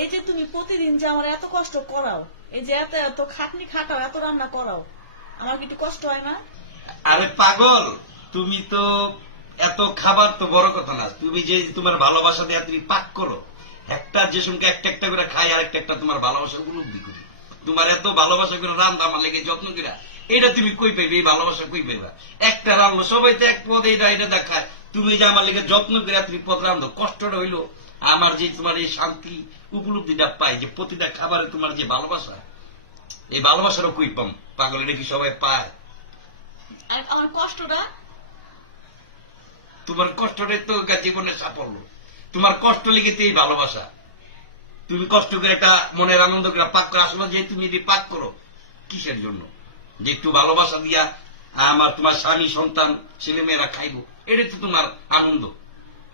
এই যে তুমি প্রতিদিন যে আমার এত কষ্ট করাও, এই যে এত এত খাটনি খাটাও, এত রান্না করাও, আমার কি একটু কষ্ট হয় না? আরে পাগল, তুমি তো এত খাবার তো বড় কথা না, তুমি যে তোমার ভালোবাসা দিয়ে তুমি পাক করো, একটা যে সঙ্গে একটা একটা করে খাই আর একটা একটা তোমার ভালোবাসার উপলব্ধি করি। তোমার এত ভালোবাসা করে রান্না আমার লেগে যত্ন করে, এটা তুমি কই পাইবে? এই ভালোবাসা কই পাইবা? একটা রান্না সবাই তো এক পদ এটা এটা দেখায়, তুমি যে আমার লেগে যত্ন করে তুমি পদ রান্ধো, কষ্টটা হইলো আমার যে তোমার এই শান্তি উপলব্ধিটা পাই যে প্রতিটা খাবারে তোমার যে ভালোবাসা, এই ভালোবাসারও কই পাম পাগল? এটা কি সবাই পায়? আর আমার কষ্টটা, তোমার কষ্টটাই তো জীবনের সাফল্য, তোমার কষ্ট লেগে এই ভালোবাসা। তুমি কষ্ট করে একটা মনের আনন্দ করে পাক করে আসলে যে তুমি যদি পাক করো কিসের জন্য? যে একটু ভালোবাসা দিয়া আমার তোমার স্বামী সন্তান ছেলে মেয়েরা খাইবো, এটা তো তোমার আনন্দ।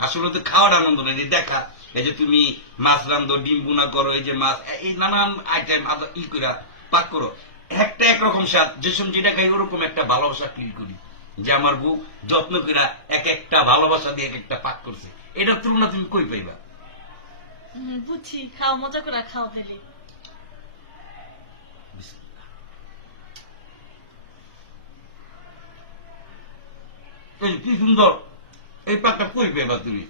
আসলে তো খাওয়ার আনন্দ নেই, দেখা এই যে তুমি মাছ রান্ধো, ডিম বুনা করো, এই যে মাছ, এই নানান আইটেম ই করে পাক করো, একটা একরকম স্বাদ, যে সময় যেটা খাই ওরকম একটা ভালোবাসা ফিল করি যে আমার বউ যত্ন করে এক একটা ভালোবাসা দিয়ে এক একটা পাক করছে। এটার তুলনা তুমি কই পাইবা? বুঝছি, খাও, মজা করে খাও তাহলে। এই কি সুন্দর, এই পাকটা কই পাইবা তুমি?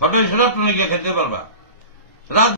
হোটেল সেরা তুমি গিয়ে খেতে পারবা রাত